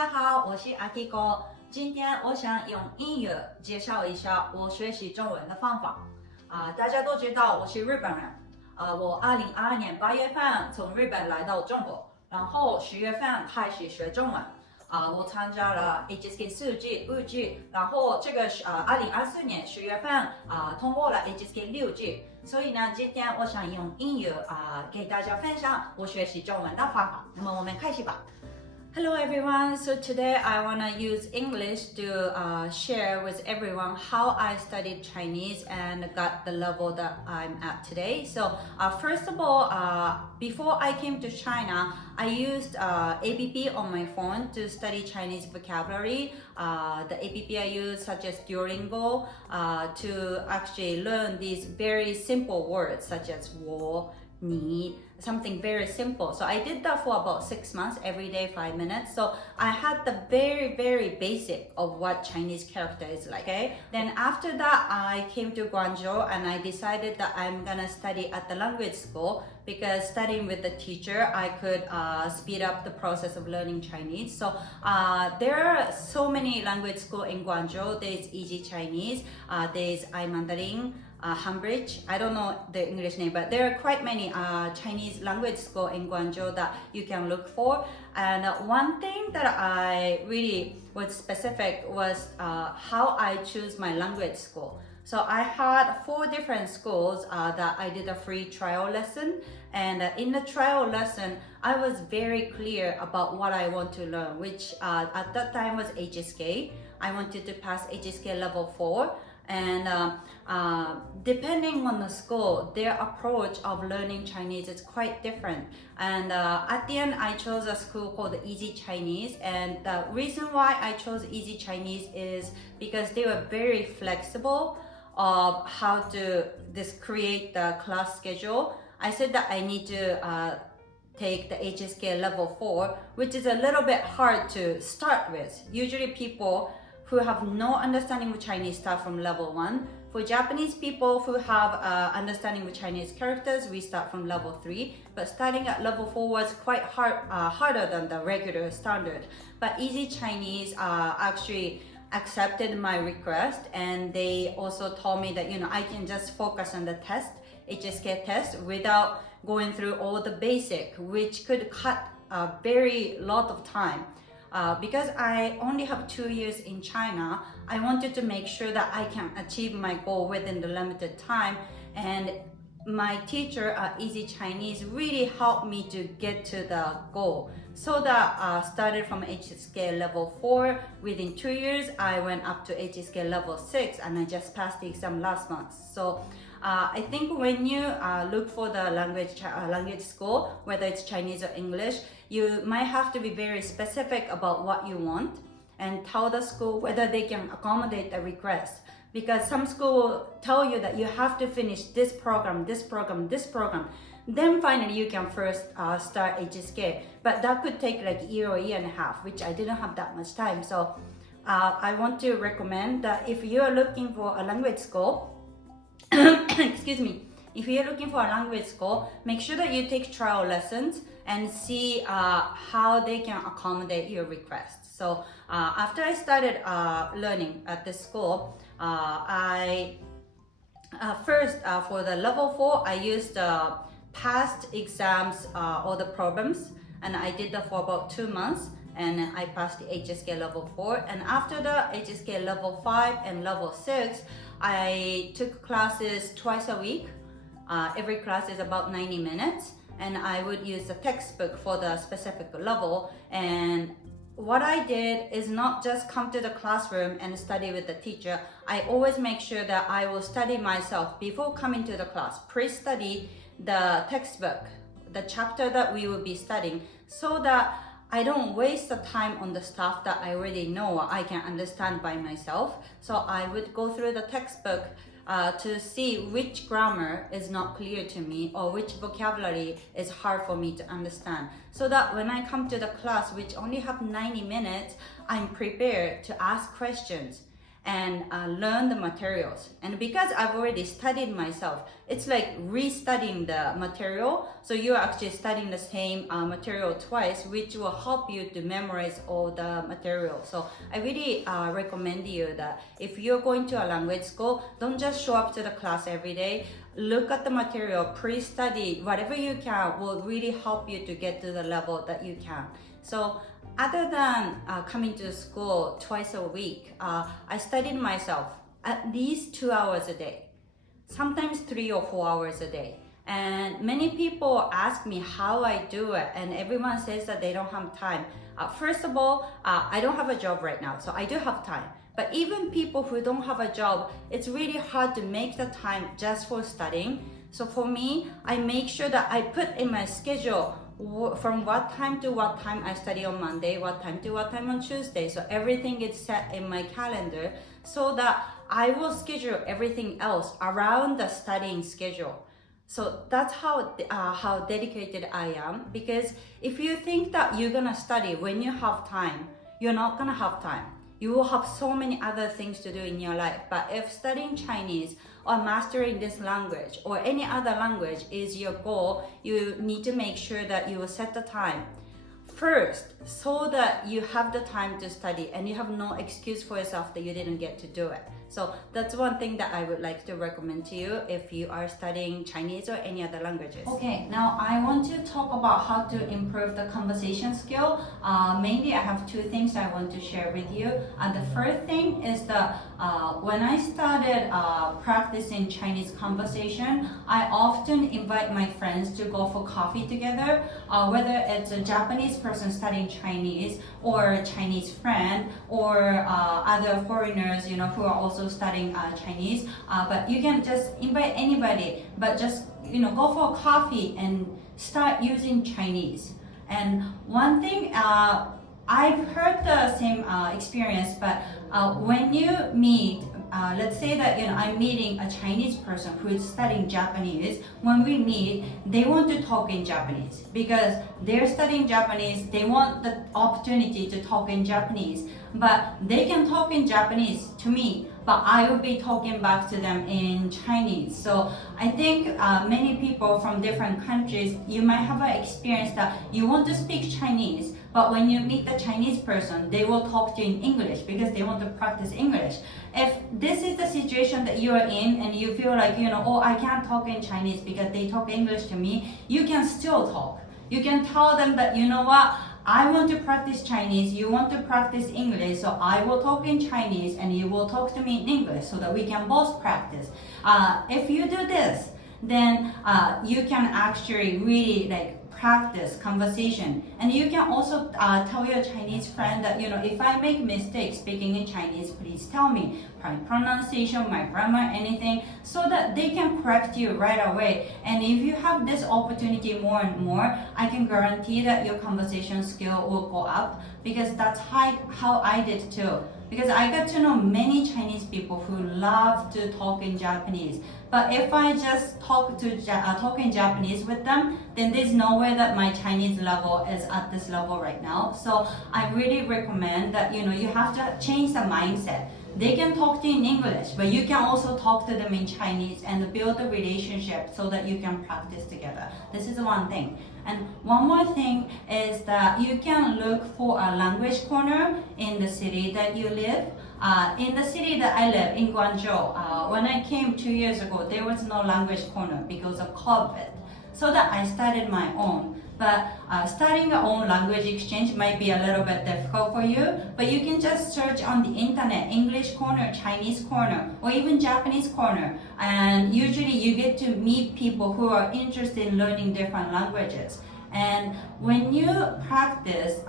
家好，我是阿 K 哥。今天我想用英语介绍一下我学习中文的方法。大家都知道我是日本人。我2022年8月份从日本来到中国，然后10月份开始学中文。我参加了 AKIGIRI 4级、5级，然后这个是2024年10月份通过了 AKIGIRI 6级。所以呢，今天我想用英语给大家分享我学习中文的方法。那么我们开始吧。Hello everyone, so today I want to use English to share with everyone how I studied Chinese and got the level that I'm at today. So first of all, before I came to China, I used APP on my phone to study Chinese vocabulary. The APP I use such as Duolingo to actually learn these very simple words such as 我, 你, something very simple. So I did that for about 6 months, every day 5 minutes. So I had the very basic of what Chinese character is like. Okay. Then after that, I came to Guangzhou and I decided that I'm gonna study at the language school because studying with the teacher, I could speed up the process of learning Chinese. So there are so many language schools in Guangzhou. There's Easy Chinese, there's iMandarin, Hambridge, I don't know the English name, but there are quite many Chinese language school in Guangzhou that you can look for. And one thing that I really was specific was how I choose my language school. So I had 4 different schools that I did a free trial lesson. And in the trial lesson, I was very clear about what I want to learn, which at that time was HSK. I wanted to pass HSK level 4. And depending on the school, their approach of learning Chinese is quite different. And at the end, I chose a school called Easy Chinese. And the reason why I chose Easy Chinese is because they were very flexible of how to create the class schedule. I said that I need to take the HSK level 4, which is a little bit hard to start with. Usually people who have no understanding of Chinese start from level 1. For Japanese people who have understanding of Chinese characters, we start from level 3. But starting at level 4 was quite harder than the regular standard. But Easy Chinese actually accepted my request, and they also told me that I can just focus on the test, HSK test, without going through all the basic, which could cut a very lot of time. Because I only have 2 years in China, I wanted to make sure that I can achieve my goal within the limited time. And my teacher at Easy Chinese really helped me to get to the goal. So that started from HSK level 4. Within 2 years, I went up to HSK level 6 and I just passed the exam last month. So I think when you look for the language school, whether it's Chinese or English, you might have to be very specific about what you want and tell the school whether they can accommodate the request. Because some school tell you that you have to finish this program, this program, this program. Then finally you can first start HSK. But that could take like a year or a year and a half, which I didn't have that much time. So I want to recommend that if you're looking for a language school, excuse me, if you're looking for a language school, make sure that you take trial lessons and see how they can accommodate your requests. So after I started learning at this school, I first for the level 4, I used past exams, all the problems, and I did that for about 2 months. And I passed the HSK level 4. And after the HSK level 5 and level 6, I took classes twice a week. Every class is about 90 minutes. And I would use the textbook for the specific level. And what I did is not just come to the classroom and study with the teacher. I always make sure that I will study myself before coming to the class. Pre-study the textbook, the chapter that we will be studying, so that I don't waste the time on the stuff that I already know I can understand by myself. So I would go through the textbook to see which grammar is not clear to me or which vocabulary is hard for me to understand. So that when I come to the class, which only have 90 minutes, I'm prepared to ask questions. and learn the materials. And because I've already studied myself, it's like restudying the material. So you're actually studying the same material twice, which will help you to memorize all the material. So I really recommend you that if you're going to a language school, don't just show up to the class every day. Look at the material, pre-study, whatever you can will really help you to get to the level that you can. So other than coming to school twice a week, I studied myself at least 2 hours a day, sometimes 3 or 4 hours a day. And many people ask me how I do it, and everyone says that they don't have time. First of all, I don't have a job right now, so I do have time. But even people who don't have a job, it's really hard to make the time just for studying. So for me, I make sure that I put in my schedule from what time to what time I study on Monday, what time to what time on Tuesday. So everything is set in my calendar so that I will schedule everything else around the studying schedule. So that's how dedicated I am, because if you think that you're gonna study when you have time, you're not gonna have time. You will have so many other things to do in your life. But if studying Chinese or mastering this language or any other language is your goal, you need to make sure that you will set the time first so that you have the time to study and you have no excuse for yourself that you didn't get to do it. So that's one thing that I would like to recommend to you if you are studying Chinese or any other languages. Okay, now I want to talk about how to improve the conversation skill. Mainly I have two things I want to share with you. The first thing is that when I started practicing Chinese conversation, I often invite my friends to go for coffee together, whether it's a Japanese person studying Chinese or a Chinese friend or other foreigners, who are also studying Chinese. But you can just invite anybody, but just go for coffee and start using Chinese. And one thing I've heard the same experience, but when you meet, let's say that I'm meeting a Chinese person who is studying Japanese. When we meet, they want to talk in Japanese because they're studying Japanese. They want the opportunity to talk in Japanese, but they can talk in Japanese to me, but I will be talking back to them in Chinese. So I think many people from different countries, you might have an experience that you want to speak Chinese, but when you meet the Chinese person, they will talk to you in English because they want to practice English. If this is the situation that you are in and you feel like, I can't talk in Chinese because they talk English to me, you can still talk. You can tell them that, I want to practice Chinese, you want to practice English, so I will talk in Chinese and you will talk to me in English so that we can both practice. If you do this, then you can actually really practice conversation. And you can also tell your Chinese friend that, if I make mistakes speaking in Chinese, please tell me. My pronunciation, my grammar, anything, so that they can correct you right away. And if you have this opportunity more and more, I can guarantee that your conversation skill will go up, because that's how I did too. Because I got to know many Chinese people who love to talk in Japanese. But if I just talk in Japanese with them, then there's no way that my Chinese level is at this level right now. So I really recommend that you have to change the mindset. They can talk to you in English, but you can also talk to them in Chinese and build a relationship so that you can practice together. This is one thing. And one more thing is that you can look for a language corner in the city that you live. In the city that I live, in Guangzhou, when I came 2 years ago, there was no language corner because of COVID. So that I started my own. But starting your own language exchange might be a little bit difficult for you, but you can just search on the internet, English corner, Chinese corner, or even Japanese corner. And usually you get to meet people who are interested in learning different languages. And when you practice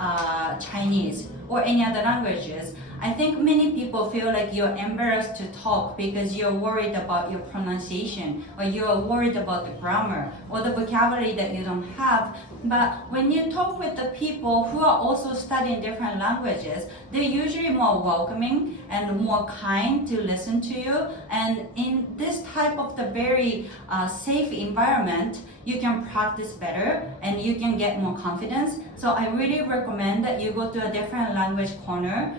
Chinese or any other languages, I think many people feel like you're embarrassed to talk because you're worried about your pronunciation, or you're worried about the grammar or the vocabulary that you don't have. But when you talk with the people who are also studying different languages, they're usually more welcoming and more kind to listen to you. And in this type of the very safe environment, you can practice better and you can get more confidence. So I really recommend that you go to a different language corner.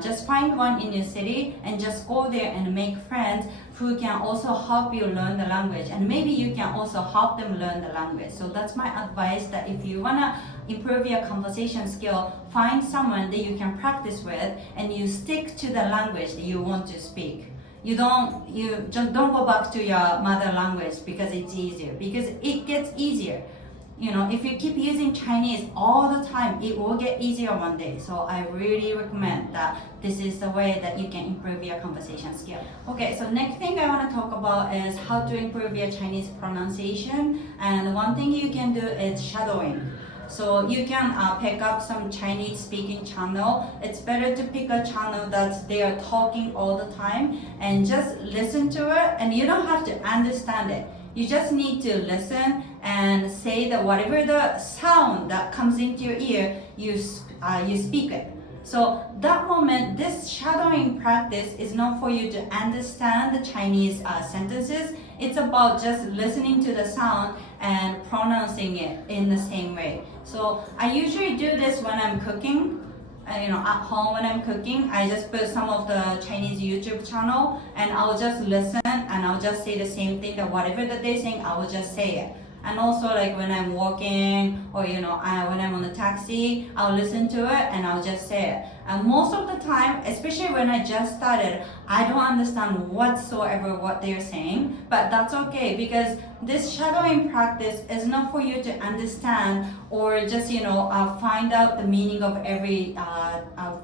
Just find one in your city and just go there and make friends who can also help you learn the language, and maybe you can also help them learn the language. So that's my advice, that if you want to improve your conversation skill, find someone that you can practice with and you stick to the language that you want to speak. You just don't go back to your mother language because it's easier, because it gets easier. You know, if you keep using Chinese all the time, it will get easier one day. So I really recommend that this is the way that you can improve your conversation skill. Okay, so next thing I want to talk about is how to improve your Chinese pronunciation. And one thing you can do is shadowing. So you can pick up some Chinese speaking channel. It's better to pick a channel that they are talking all the time and just listen to it, and you don't have to understand it. You just need to listen and say that whatever the sound that comes into your ear, you speak it. So that moment, this shadowing practice is not for you to understand the Chinese sentences. It's about just listening to the sound and pronouncing it in the same way. So I usually do this when I'm cooking. At home when I'm cooking, I just put some of the Chinese YouTube channel and I'll just listen and I'll just say the same thing, that whatever that they're saying, I will just say it. And also like when I'm walking or when I'm on the taxi, I'll listen to it and I'll just say it. And most of the time, especially when I just started, I don't understand whatsoever what they're saying, but that's okay, because this shadowing practice is not for you to understand or just find out the meaning of every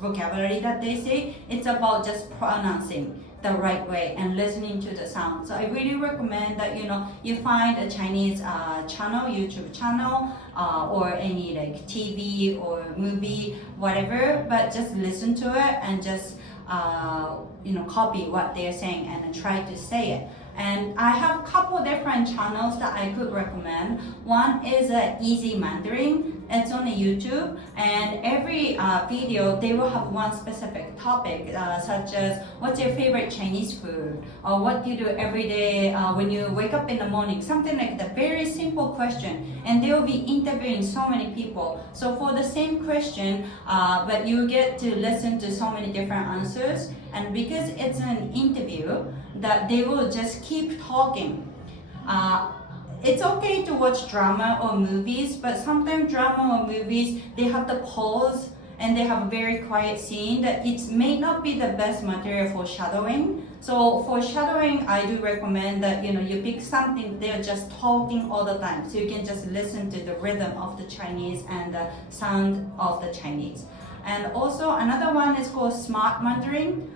vocabulary that they say. It's about just pronouncing the right way and listening to the sound. So I really recommend that you find a Chinese channel, YouTube channel, or any like TV or movie, whatever, but just listen to it and just copy what they're saying and try to say it. And I have a couple different channels that I could recommend. One is Easy Mandarin. It's on YouTube, and every video they will have one specific topic, such as what's your favorite Chinese food, or what do you do every day when you wake up in the morning, something like that. Very simple question, and they will be interviewing so many people. So for the same question, but you get to listen to so many different answers, and because it's an interview, that they will just keep talking. It's okay to watch drama or movies, but sometimes drama or movies, they have the pause and they have a very quiet scene that it may not be the best material for shadowing. So for shadowing, I do recommend that you pick something they're just talking all the time, so you can just listen to the rhythm of the Chinese and the sound of the Chinese. And also another one is called Smart Mandarin.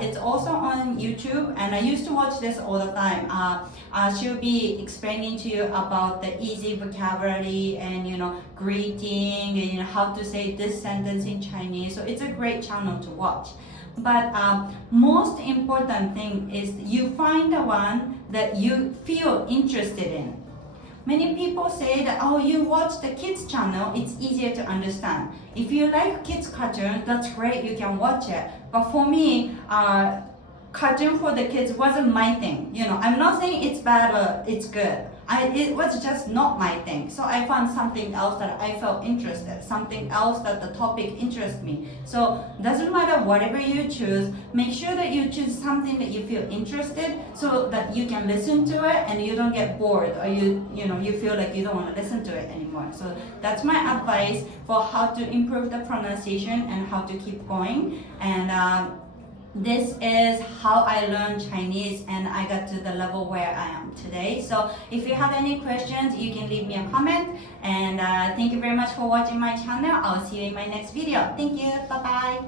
It's also on YouTube, and I used to watch this all the time. She'll be explaining to you about the easy vocabulary and greeting and how to say this sentence in Chinese. So it's a great channel to watch. But most important thing is you find the one that you feel interested in. Many people say that, oh, you watch the kids channel, it's easier to understand. If you like kids cartoon, that's great, you can watch it. But for me, cartoon for the kids wasn't my thing. I'm not saying it's bad or it's good. It was just not my thing. So I found something else that I felt interested, something else that the topic interests me. So doesn't matter whatever you choose, make sure that you choose something that you feel interested, so that you can listen to it and you don't get bored, or you feel like you don't want to listen to it anymore. So that's my advice for how to improve the pronunciation and how to keep going. And this is how I learned Chinese and I got to the level where I am today. So if you have any questions, you can leave me a comment. And thank you very much for watching my channel. I'll see you in my next video. Thank you. Bye bye.